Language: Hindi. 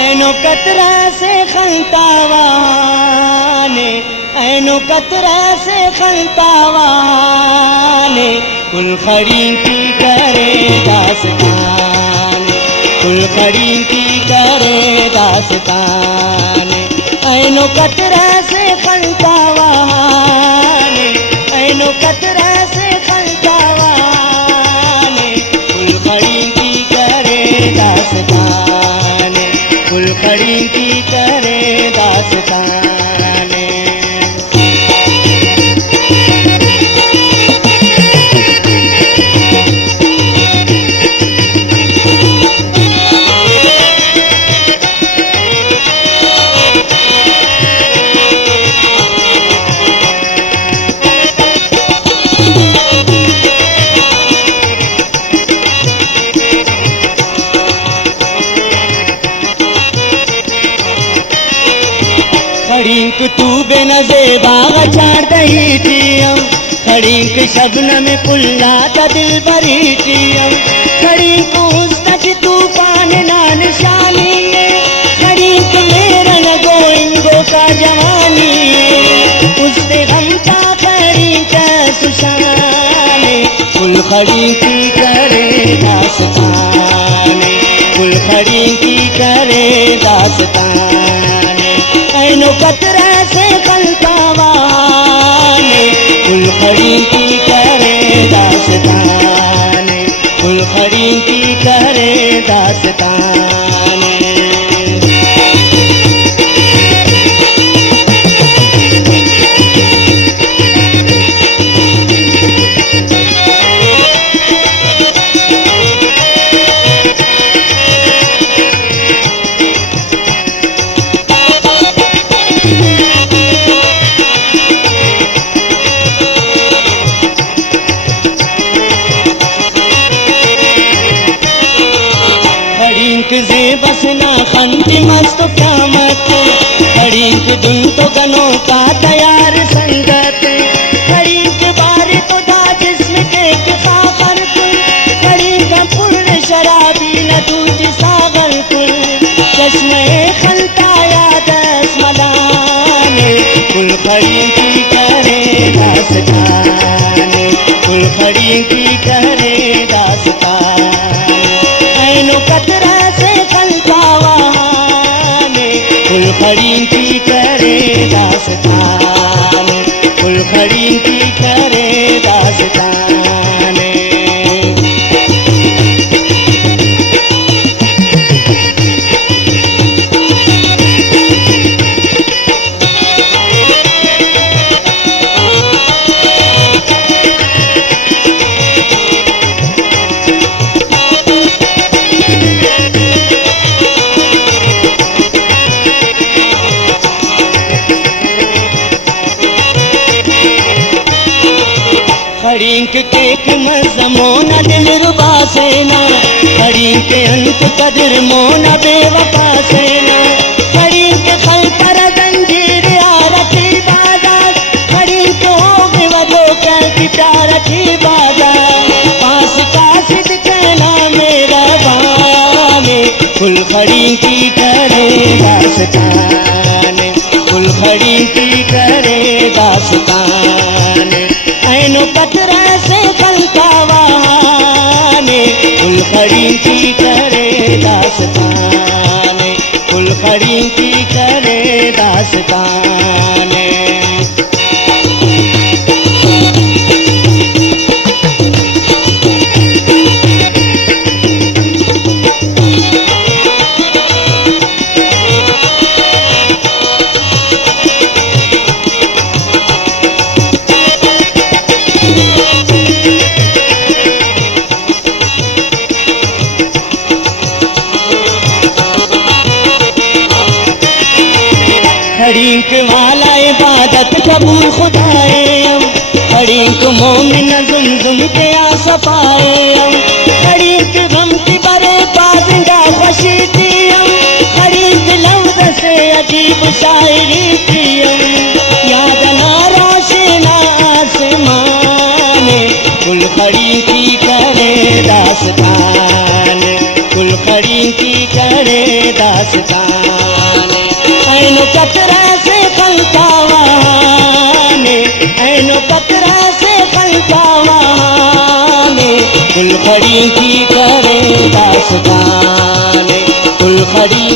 ऐनो कतरा से खलतावाने, ऐनो कतरा से खलतावाने, कुल खड़ी की करे दास्ताने, कुल खड़ी की करे दास्ताने। ऐनो कतरा से खलतावाने, ऐनो कतरा से खलतावाने, कुल खड़ी की करे दास्ताने, कुल खड़ी की करे दास्ताने। खड़ींक तू बेनज़े बाग चार दही थियम, खड़ींक शबनम पुल्ला ता दिल भरी थियम, खड़ींक हुस्न की तूफान ना निशानी है, खड़ींक मेरा लगो इंगो का जवानी है, उसने गम का खड़ींक सुशाने, कुल खड़ींक करे दास्ताने, कुल खड़ींक करे दास्ताने। ऐनो कतरा से खलतावाने, कुल खड़ी की करे दास्ताने, कुल खड़ी की करे दास्ताने। खड़ींक से बसना खंती मस्त क्यामत, खड़ींक धुन तो गनों का तैयार संगत, खड़ींक बारी तो दा जिस्म के खाकर कुल, खड़ींक पुर शराबी न दूज सागर कुल, चश्मे खलता याद अस्मदाने, कुल खड़ींक करे दास्ताने, कुल खड़ींक करे दास्ताने। ऐनो कतरा से खलतावाने, कुल खड़ी की करे दास्ताने, कुल खड़ी की करे दास्ताने। खड़ींक केक मज़मोना दिल रुबा सेना, खड़ींक अंत कदर मोना बेवफा सेना, खड़ींक खल पर जंजीर आरती बाजार, खड़ींक हो बेवदो की प्यार की बाजार, पास कासिद कहना मेरा बाने, कुल खड़ी की करे दास्ताने, कुल खड़ी की करे दास्ताने। ऐनो कतरा से खलतावाने, कुल खड़ी की करे दास्ताने, कुल खड़ी की करे दास्ताने। खड़ींक वाला इबादत कबूल खुदाए, खड़ींक मोमिन जुम के आसपाए, खड़ींक गम की बरे बाजिंदा खुशी थी, खड़ींक लफ्ज़ से अजीब शायरी थी, याद ना रोशना आसमाने, कुलखड़ी की करे दास्तान, कुलखड़ी की करे दास्तान। ऐनो कतरा से खलकावाने, ऐनो कतरा से खलकावाने, कुलखड़ी की करे दास्तान, कुलखड़ी